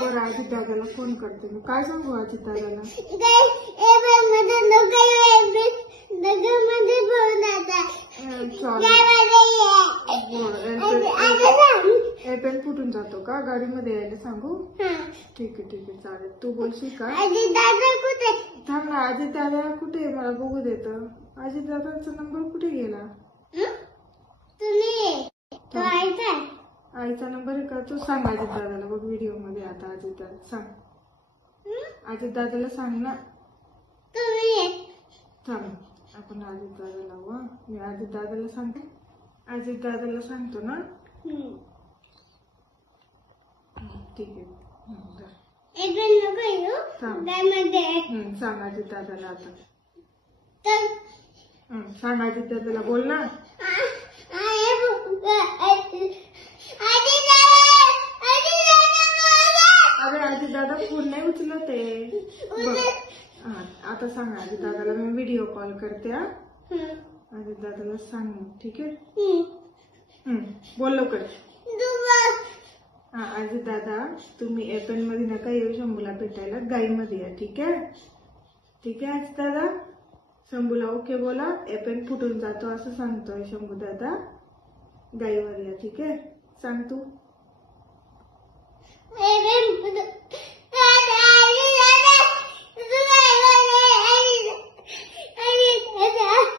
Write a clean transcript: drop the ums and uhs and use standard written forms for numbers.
बरं आजी दादाला फोन करते मी. काय सांगू आजी दादाला? एपेन फुटून जातो का? गाडीमध्ये यायला सांगू? ठीक आहे चालेल. तू बोलशील का? थांब ना. आजी दादा कुठे आहे? मला बघू देत. आजी दादाचा नंबर कुठे गेला? आईचा नंबर आहे का? तू सांग आजी दादाला. बघ व्हिडिओ मध्ये आता आजी दादा सांग. आजी दादाला सांग ना. थांब आपण आजी दादा लावू. मी आजी दादाला सांगते. आजी दादाला सांगतो ना. ठीक आहे. सांग आजी दादाला आता. सांग आजी दादाला. बोल ना. अरे आजी दादा फोन नाही उचलत आहे. आता सांग आजी दादाला. मी व्हिडिओ कॉल करते. आजी दादाला सांग. ठीक आहे. बोल लवकर. आजी दादा तुम्ही एपेन मध्ये नका येऊ. शंभूला भेटायला गाईमध्ये या. ठीक आहे. ठीक आहे आजी दादा. शंभूला ओके बोला. एपेन फुटून जातो असं सांगतोय शंभू दादा. गाईवर या. ठीक आहे. सांग तू.